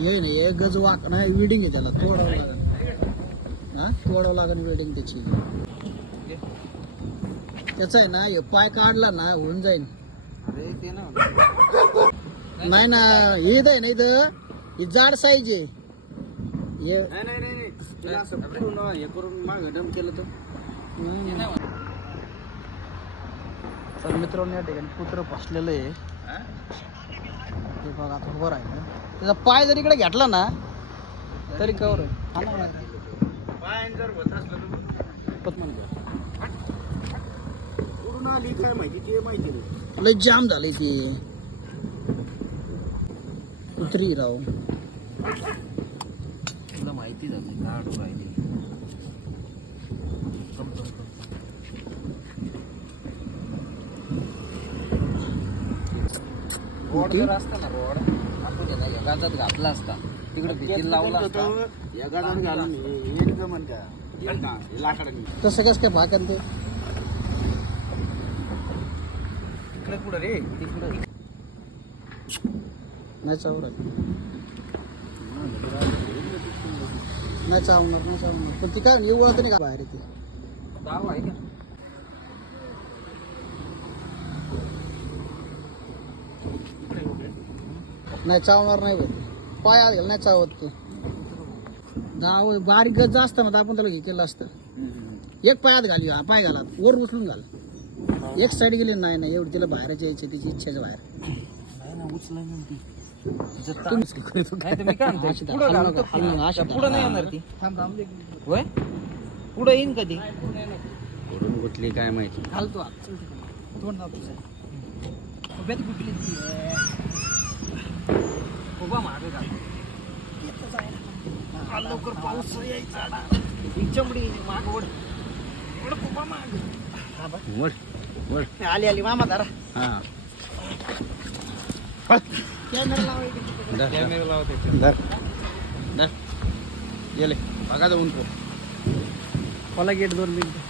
ये नाही हे गज वाक नाही विडिंग आहे त्याला तोडावं लागेल. हा तोडावं लागेल वेडिंग त्याची. त्याचा आहे ना हे पाय काढला ना होऊन जाईल. नाही ना हे आहे ना इथं ही जाड साईज आहे. हे करून माग डम केलं तर तर मित्रांनो या ठिकाणी कुत्रं फसलेलं आहे. ते बघा आता उभं राहिलं. त्याचा पाय जर इकडे घेतला ना तरी कवर पाय जर होत असलं पूर्ण आली काय माहिती ते माहिती नाही. लय जाम झाली ती कुत्री राव. तुला माहिती झाली काढू राहिली. रोड जर असता ना रोड आपण या गाजात घातला असता तिकडे भीतीला लावला असता या गाजात घालून येईल का म्हणता लाकडाने. तसं कसं काय भाकन ते इकडे कुठं रे तिकडं नाही चावणार नाही चावणार पण ती काय येऊ वळत नाही का बाहेर ती दाव आहे का नाही चावणार नाही बघ. पाय आत गेला नाही चावत ते. गाव बारीक गज जास्त ना तर आपण त्याला हे केलं असतं. एक पायात घाली हा पाय घाला वर उचलून घाल. एक साईड गेली नाही नाही एवढी तिला बाहेरच यायची तिची इच्छाच्या बाहेर. पुढं नाही येणार ती होय पुढं येईन कधी पुढून गुतली काय माहिती. घालतो तोंड कुठली ती उभा मागे लवकर पाऊस यायचा चमडी माग ओढ उभा माग आली आली मामा दारा हा कॅमेरा लावायचा कॅमेरा लावते गेले बघा जाऊन मला गेट 2 मिनिट